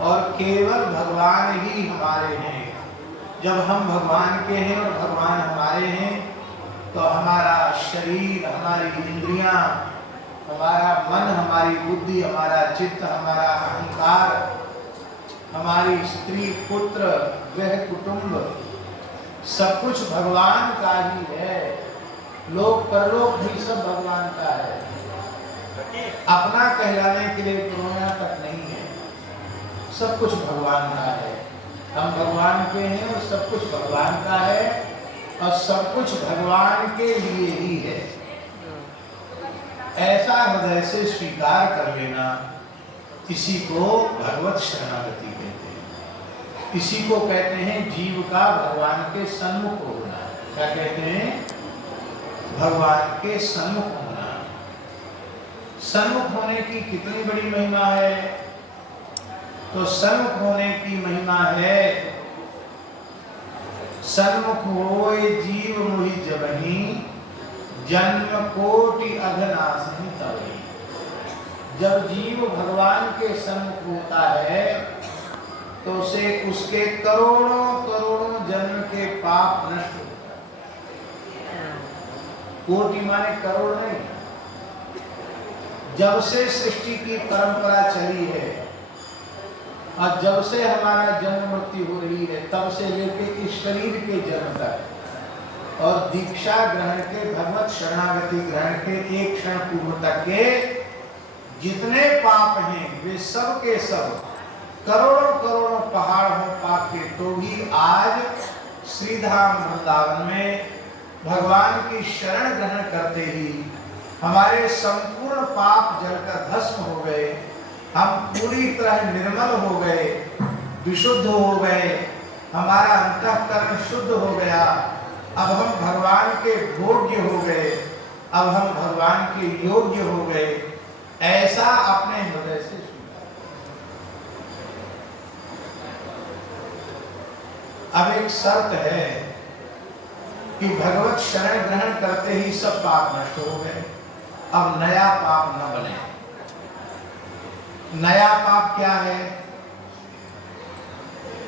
और केवल भगवान ही हमारे हैं। जब हम भगवान के हैं और भगवान हमारे हैं तो हमारा शरीर, हमारी इंद्रियां, हमारा मन, हमारी बुद्धि, हमारा चित्त, हमारा अहंकार, हमारी स्त्री, पुत्र, गृह, कुटुंब, सब कुछ भगवान का ही है। लोक परलोक भी सब भगवान का है। अपना कहलाने के लिए कोरोना तक नहीं है। सब कुछ भगवान का है। हम भगवान के हैं और सब कुछ भगवान का है और सब कुछ भगवान के लिए ही है। ऐसा हृदय से स्वीकार कर लेना, इसी को भगवत शरणागति कहते हैं। इसी को कहते हैं जीव का भगवान के सन्मुख होना। क्या कहते हैं? भगवान के सन्मुख होना। सन्मुख होने की कितनी बड़ी महिमा है? तो सन्मुख होने की महिमा है, सन्मुख होए जीव मुहि जबहि, जन्म कोटि अघनासहि तबहि। जब जीव भगवान के सन्मुख होता है तो उसे उसके करोड़ों करोड़ों जन्म के पाप नष्ट होता है। कोटि माने करोड़ नहीं। जब से सृष्टि की परंपरा चली है और जब से हमारा जन्म मृत्यु हो रही है, तब से लेकर इस शरीर के जन्म तक और दीक्षा ग्रहण के, भगवत शरणागति ग्रहण के एक क्षण पूर्व तक के जितने पाप हैं वे सब के सब करोड़ों करोड़ों पहाड़ हो पाप के, तो भी आज श्रीधाम वृंदावन में भगवान की शरण ग्रहण करते ही हमारे संपूर्ण पाप जलकर भस्म हो गए। हम पूरी तरह निर्मल हो गए, विशुद्ध हो गए, हमारा अंतःकरण शुद्ध हो गया। अब हम भगवान के भोग्य हो गए, अब हम भगवान के योग्य हो गए। ऐसा अपने हृदय से स्वीकार। अब एक शर्त है कि भगवत शरण ग्रहण करते ही सब पाप नष्ट हो गए, अब नया पाप न बने। नया पाप क्या है?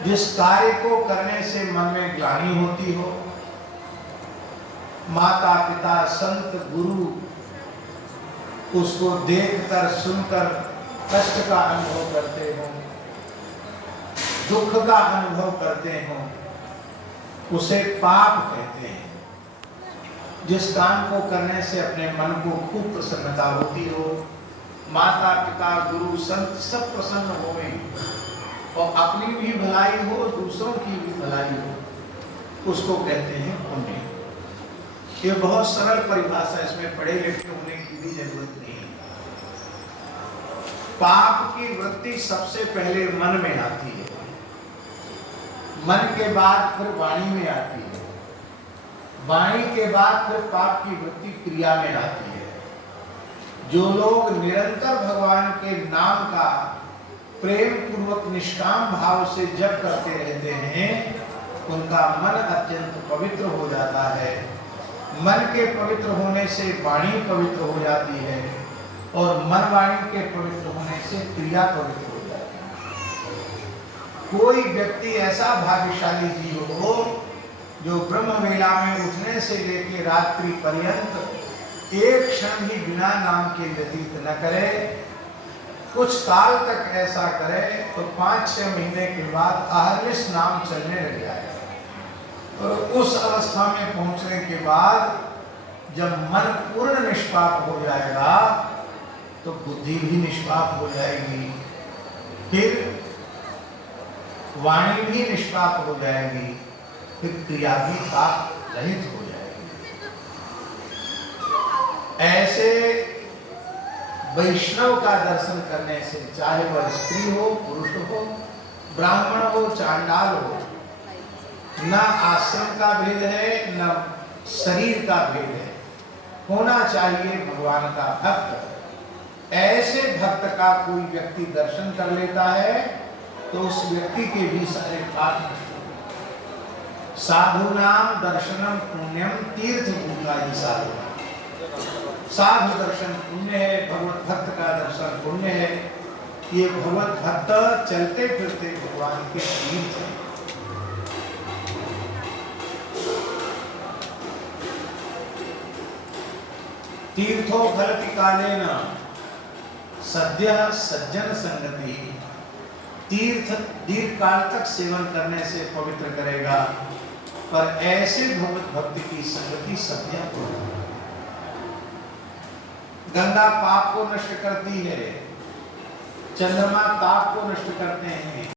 जिस कार्य को करने से मन में ग्लानि होती हो, माता पिता संत गुरु उसको देखकर सुनकर कष्ट का अनुभव करते हो, दुख का अनुभव करते हो, उसे पाप कहते हैं। जिस काम को करने से अपने मन को खूब प्रसन्नता होती हो, माता पिता गुरु संत सब प्रसन्न हो और अपनी भी भलाई हो, दूसरों की भी भलाई हो, उसको कहते हैं पुण्य। ये बहुत सरल परिभाषा, इसमें पढ़े लिखे होने की भी जरूरत नहीं है। पाप की वृत्ति सबसे पहले मन में आती है, मन के बाद फिर वाणी में आती है, वाणी के बाद फिर पाप की वृत्ति क्रिया में आती है। जो लोग निरंतर भगवान के नाम का प्रेम पूर्वक निष्काम भाव से जप करते रहते हैं, उनका मन अत्यंत पवित्र हो जाता है। मन के पवित्र होने से वाणी पवित्र हो जाती है और मन वाणी के पवित्र होने से क्रिया पवित्र हो जाती है। कोई व्यक्ति ऐसा भाग्यशाली जीव हो जो ब्रह्म वेला में उठने से लेकर रात्रि पर्यंत एक क्षण भी बिना नाम के व्यतीत न करे। कुछ काल तक ऐसा करे तो 5-6 महीने के बाद अहर्निश नाम चलने लग जाएगा। और उस अवस्था में पहुंचने के बाद जब मन पूर्ण निष्पाप हो जाएगा तो बुद्धि भी निष्पाप हो जाएगी, फिर वाणी भी निष्पाप हो जाएगी, फिर क्रिया भी पाप रहित हो जाएगी। ऐसे वैष्णव का दर्शन करने से, चाहे वह स्त्री हो, पुरुष हो, ब्राह्मण हो, चांडाल हो, न आश्रम का भेद है, न शरीर का भेद है, होना चाहिए भगवान का भक्त। ऐसे भक्त का कोई व्यक्ति दर्शन कर लेता है तो उस व्यक्ति के भी सारे पाप नष्ट हो जाते। साधु नाम दर्शनम पुण्यम तीर्थ भूता ही साधु। साधु दर्शन पुण्य है, भगवत भक्त का दर्शन पुण्य है। ये भगवत भक्त चलते फिरते भगवान के तीर्थ हैं। तीर्थो फलति कालेन सद्यः सज्जन संगति। तीर्थ दीर्घ काल तक सेवन करने से पवित्र करेगा, पर ऐसे भगवत भक्ति की संगति सद्य को। गंगा पाप को नष्ट करती है, चंद्रमा ताप को नष्ट करते हैं,